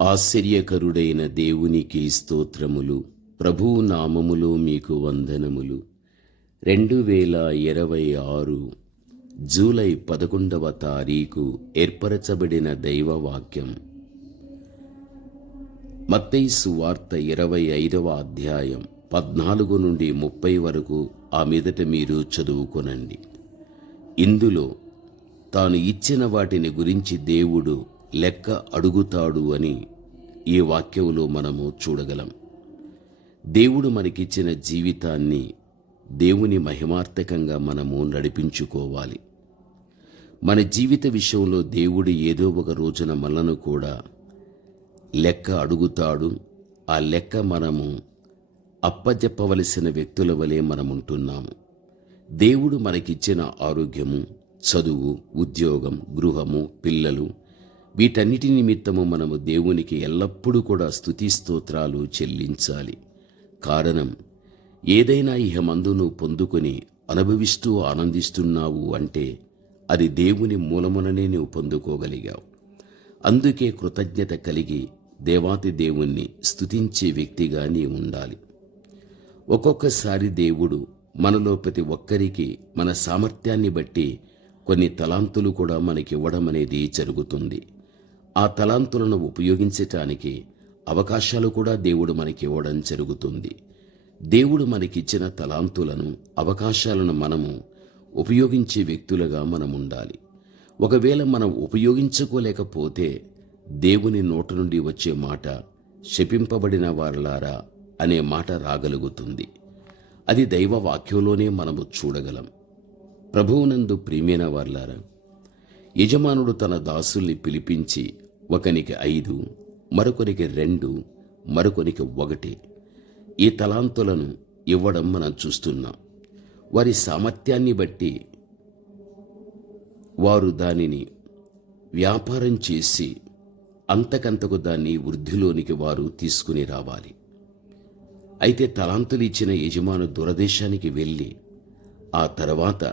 ఆశ్చర్యకరుడైన దేవునికి స్తోత్రములు. ప్రభువు నామములో మీకు వందనములు. 2026 జూలై 11వ తారీఖు ఏర్పరచబడిన దైవవాక్యం మత్తయి సువార్త 25వ అధ్యాయం 14 నుండి 30 వరకు ఆ మీదట మీరు చదువుకొనండి. ఇందులో తాను ఇచ్చిన వాటిని గురించి దేవుడు లెక్క అడుగుతాడు అని ఈ వాక్యంలో మనము చూడగలం. దేవుడు మనకిచ్చిన జీవితాన్ని దేవుని మహిమార్థకంగా మనము నడిపించుకోవాలి. మన జీవిత విషయంలో దేవుడు ఏదో ఒక రోజున మనను కూడా లెక్క అడుగుతాడు. ఆ లెక్క మనము అప్పజెప్పవలసిన వ్యక్తుల వలె మనముంటున్నాము. దేవుడు మనకిచ్చిన ఆరోగ్యము, చదువు, ఉద్యోగం, గృహము, పిల్లలు, వీటన్నిటి నిమిత్తము మనము దేవునికి ఎల్లప్పుడూ కూడా స్తుతి స్తోత్రాలు చెల్లించాలి. కారణం, ఏదైనా ఇహమందు నువ్వు పొందుకొని అనుభవిస్తూ ఆనందిస్తున్నావు అంటే అది దేవుని మూలముననే నువ్వు పొందుకోగలిగావు. అందుకే కృతజ్ఞత కలిగి దేవాతి దేవుణ్ణి స్తుతించే వ్యక్తిగా నీ ఉండాలి. ఒక్కొక్కసారి దేవుడు మనలో ప్రతి ఒక్కరికి మన సామర్థ్యాన్ని బట్టి కొన్ని తలాంతులు కూడా మనకివ్వడం అనేది జరుగుతుంది. ఆ తలాంతులను ఉపయోగించటానికి అవకాశాలు కూడా దేవుడు మనకివ్వడం జరుగుతుంది. దేవుడు మనకిచ్చిన తలాంతులను, అవకాశాలను మనము ఉపయోగించే వ్యక్తులుగా మనం ఉండాలి. ఒకవేళ మనం ఉపయోగించుకోలేకపోతే దేవుని నోట నుండి వచ్చే మాట శపింపబడిన వారలారా అనే మాట రాగలుగుతుంది. అది దైవ వాక్యంలోనే మనము చూడగలం. ప్రభువునందు ప్రియమైన వారలారా, యజమానుడు తన దాసుల్ని పిలిపించి ఒకనికి 5, మరొకరికి 2, మరొకరికి 1 ఈ తలాంతులను ఇవ్వడం మనం చూస్తున్నాం. వారి సామర్థ్యాన్ని బట్టి వారు దానిని వ్యాపారం చేసి అంతకంతకు దాన్ని వృద్ధిలోనికి వారు తీసుకుని రావాలి. అయితే తలాంతులు ఇచ్చిన యజమాను దూరదేశానికి వెళ్ళి ఆ తర్వాత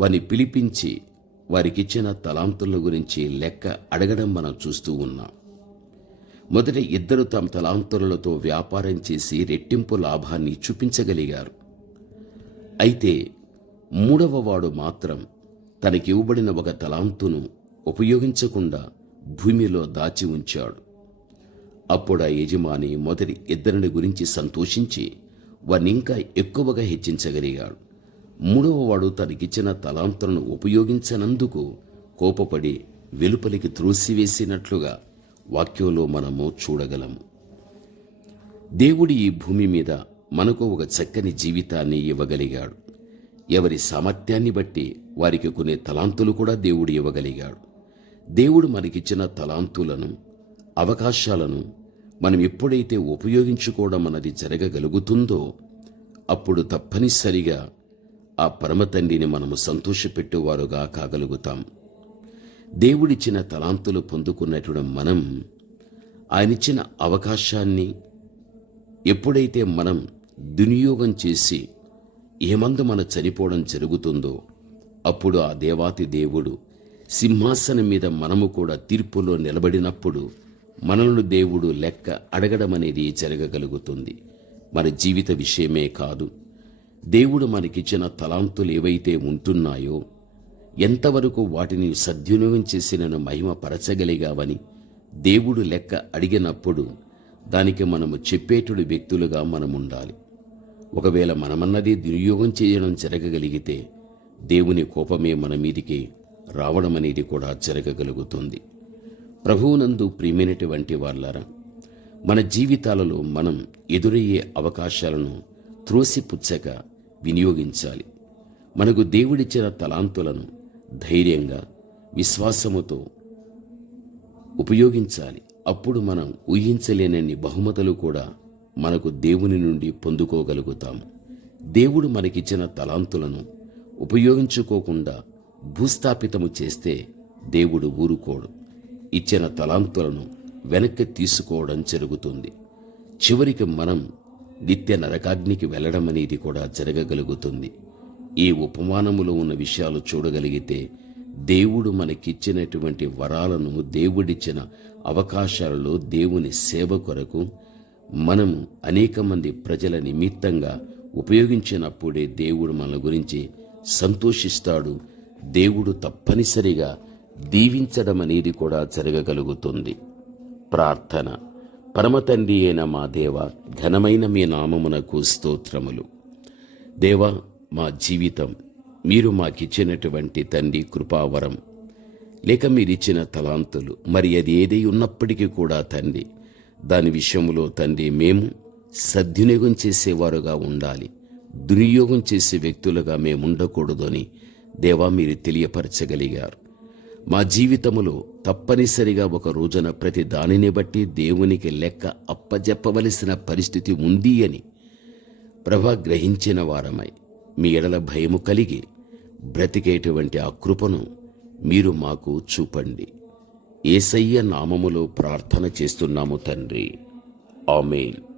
వారిని పిలిపించి వారికిచ్చిన తలాంతుల గురించి లెక్క అడగడం మనం చూస్తూ ఉన్నాం. మొదట 2 తమ తలాంతులతో వ్యాపారం చేసి రెట్టింపు లాభాన్ని చూపించగలిగారు. అయితే 3వ వాడు మాత్రం తనకివ్వబడిన 1 తలాంతును ఉపయోగించకుండా భూమిలో దాచి ఉంచాడు. అప్పుడు ఆ యజమాని మొదటి 2 గురించి సంతోషించి వారిని ఇంకా ఎక్కువగా హెచ్చించగలిగాడు. 3వ వాడు తనకిచ్చిన తలాంతులను ఉపయోగించనందుకు కోపపడి వెలుపలికి త్రోసివేసినట్లుగా వాక్యంలో మనము చూడగలము. దేవుడు ఈ భూమి మీద మనకు ఒక చక్కని జీవితాన్ని ఇవ్వగలిగాడు. ఎవరి సామర్థ్యాన్ని బట్టి వారికి కొన్ని తలాంతులు కూడా దేవుడు ఇవ్వగలిగాడు. దేవుడు మనకిచ్చిన తలాంతులను, అవకాశాలను మనం ఎప్పుడైతే ఉపయోగించుకోవడం అన్నది జరగగలుగుతుందో అప్పుడు తప్పనిసరిగా ఆ పరమతండ్రిని మనము సంతోషపెట్టేవారుగా కాగలుగుతాం. దేవుడిచ్చిన తలాంతులు పొందుకున్నటువంటి మనం ఆయనిచ్చిన అవకాశాన్ని ఎప్పుడైతే మనం దుర్వినియోగం చేసి ఏమందు మనం చనిపోవడం జరుగుతుందో అప్పుడు ఆ దేవాతి దేవుడు సింహాసనం మీద మనము కూడా తీర్పులో నిలబడినప్పుడు మనలను దేవుడు లెక్క అడగడం అనేది జరగగలుగుతుంది. మన జీవిత విషయమే కాదు, దేవుడు మనకిచ్చిన తలాంతులు ఏవైతే ఉంటున్నాయో ఎంతవరకు వాటిని సద్వినియోగం చేసినను మహిమపరచగలిగావని దేవుడు లెక్క అడిగినప్పుడు దానికి మనము చెప్పేటుడు వ్యక్తులుగా మనముండాలి. ఒకవేళ మనమన్నది దుర్వినియోగం చేయడం జరగగలిగితే దేవుని కోపమే మన మీదికి రావడం అనేది కూడా జరగగలుగుతుంది. ప్రభువునందు ప్రియమైనటువంటి వారలారా, మన జీవితాలలో మనం ఎదురయ్యే అవకాశాలను త్రోసిపుచ్చక వినియోగించాలి. మనకు దేవుడిచ్చిన తలాంతులను ధైర్యంగా, విశ్వాసముతో ఉపయోగించాలి. అప్పుడు మనం ఊహించలేనన్ని బహుమతులు కూడా మనకు దేవుని నుండి పొందుకోగలుగుతాము. దేవుడు మనకిచ్చిన తలాంతులను ఉపయోగించుకోకుండా భూస్థాపితము చేస్తే దేవుడు ఊరుకోడు. ఇచ్చిన తలాంతులను వెనక్కి తీసుకోవడం జరుగుతుంది. చివరికి మనం నిత్య నరకాగ్నికి వెళ్ళడం అనేది కూడా జరగగలుగుతుంది. ఈ ఉపమానములో ఉన్న విషయాలు చూడగలిగితే దేవుడు మనకిచ్చినటువంటి వరాలను, దేవుడిచ్చిన అవకాశాలలో దేవుని సేవ కొరకు మనము అనేక మంది ప్రజల నిమిత్తంగా ఉపయోగించినప్పుడే దేవుడు మన గురించి సంతోషిస్తాడు. దేవుడు తప్పనిసరిగా దీవించడం అనేది కూడా జరగగలుగుతుంది. ప్రార్థన. పరమతండ్రి అయిన మా దేవ, ఘనమైన మీ నామమునకు స్తోత్రములు. దేవా, మా జీవితం మీరు మాకిచ్చినటువంటి తండ్రి కృపావరం, లేక మీరిచ్చిన తలాంతులు, మరి అది ఏదై ఉన్నప్పటికీ కూడా తండ్రి, దాని విషయంలో తండ్రి మేము సద్వినియోగం చేసేవారుగా ఉండాలి. దుర్యోగం చేసే వ్యక్తులుగా మేము ఉండకూడదు అని దేవా మీరు తెలియపరచగలిగారు. మా జీవితములో తప్పనిసరిగా ఒక రోజున ప్రతి దానిని బట్టి దేవునికి లెక్క అప్పజెప్పవలసిన పరిస్థితి ఉంది అని ప్రభా గ్రహించిన వారమై మీ ఎడల భయము కలిగి బ్రతికేటువంటి ఆ కృపను మీరు మాకు చూపండి. యేసయ్య నామములో ప్రార్థన చేస్తున్నాము తండ్రి. ఆమేన్.